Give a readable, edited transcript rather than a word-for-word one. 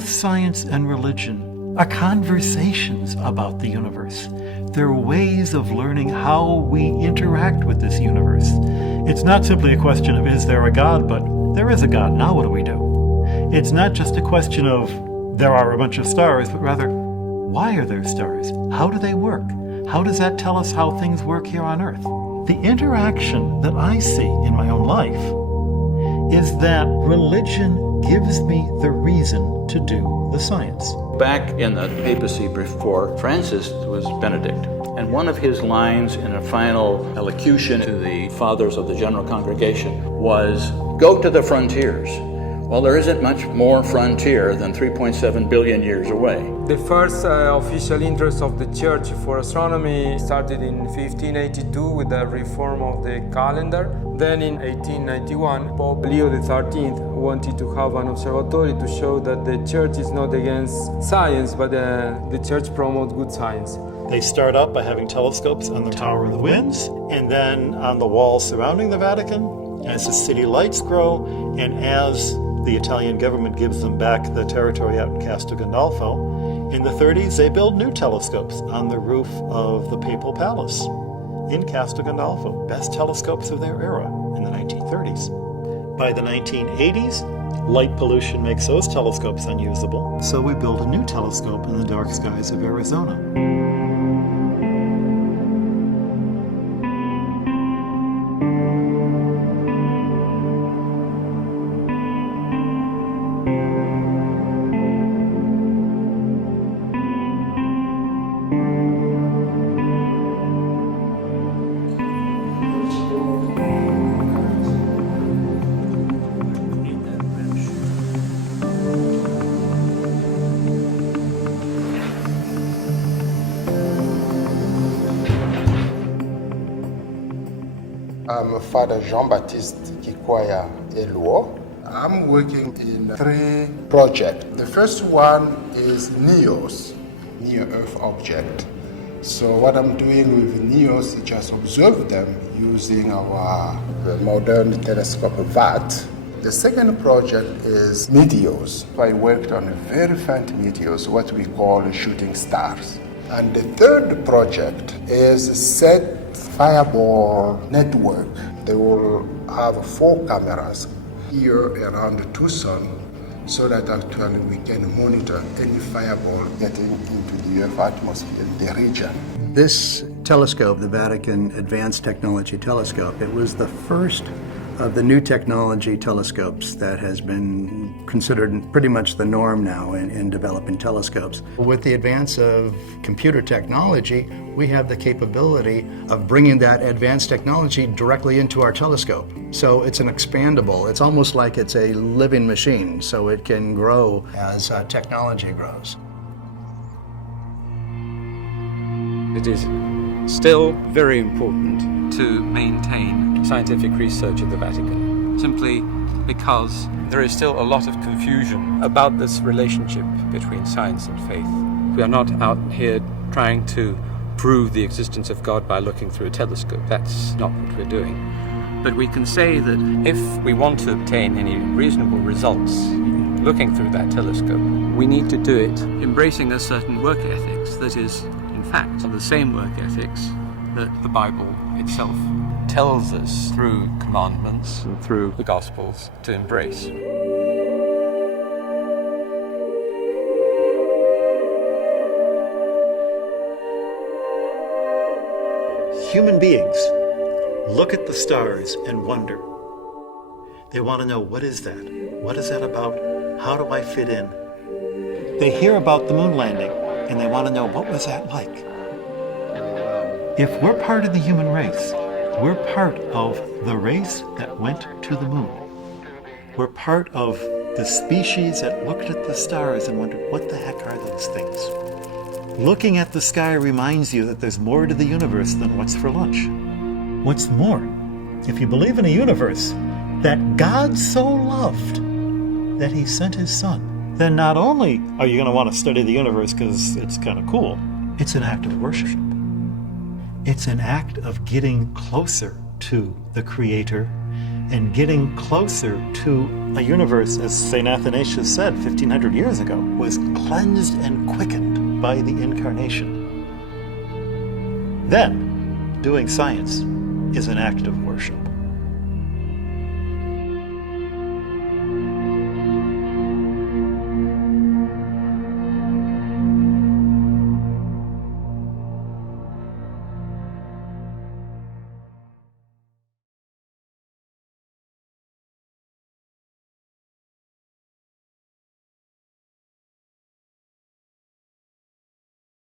Both science and religion are conversations about the universe. They're ways of learning how we interact with this universe. It's not simply a question of is there a God, but there is a God, now what do we do? It's not just a question of there are a bunch of stars, but rather, why are there stars? How do they work? How does that tell us how things work here on Earth? The interaction that I see in my own life is that religion gives me the reason to do the science. Back in the papacy before Francis was Benedict, and one of his lines in a final elocution to the fathers of the general congregation was, "Go to the frontiers." Well, there isn't much more frontier than 3.7 billion years away. The first official interest of the Church for astronomy started in 1582 with the reform of the calendar. Then in 1891, Pope Leo XIII wanted to have an observatory to show that the Church is not against science, but the Church promotes good science. They start out by having telescopes on the Tower of the Winds, and then on the walls surrounding the Vatican, as the city lights grow, and as the Italian government gives them back the territory out in Castel Gandolfo. In the 30s, they build new telescopes on the roof of the Papal Palace in Castel Gandolfo, best telescopes of their era in the 1930s. By the 1980s, light pollution makes those telescopes unusable, so we build a new telescope in the dark skies of Arizona. I'm Father Jean-Baptiste Kikwaya Eluo. I'm working in 3 projects. The first one is NEOS, Near Earth Object. So what I'm doing with NEOS is just observe them using our modern telescope VATT. The second project is meteors. I worked on very faint meteors, what we call shooting stars. And the third project is set fireball network. They will have 4 cameras here around Tucson so that actually we can monitor any fireball getting into the Earth atmosphere in the region. This telescope, the Vatican Advanced Technology Telescope, it was the first of the new technology telescopes that has been considered pretty much the norm now in developing telescopes. With the advance of computer technology, we have the capability of bringing that advanced technology directly into our telescope. So it's an expandable, it's almost like it's a living machine, so it can grow as technology grows. It is still very important to maintain scientific research at the Vatican, simply because there is still a lot of confusion about this relationship between science and faith. We are not out here trying to prove the existence of God by looking through a telescope. That's not what we're doing. But we can say that if we want to obtain any reasonable results looking through that telescope, we need to do it embracing a certain work ethics that is, in fact, the same work ethics that the Bible itself tells us through commandments and through the Gospels to embrace. Human beings look at the stars and wonder. They want to know, what is that? What is that about? How do I fit in? They hear about the moon landing and they want to know, what was that like? If we're part of the human race, we're part of the race that went to the moon. We're part of the species that looked at the stars and wondered, what the heck are those things? Looking at the sky reminds you that there's more to the universe than what's for lunch. What's more, if you believe in a universe that God so loved that he sent his son, then not only are you going to want to study the universe because it's kind of cool, it's an act of worship. It's an act of getting closer to the Creator and getting closer to a universe, as St. Athanasius said 1500 years ago, was cleansed and quickened by the Incarnation. Then, doing science is an act of worship.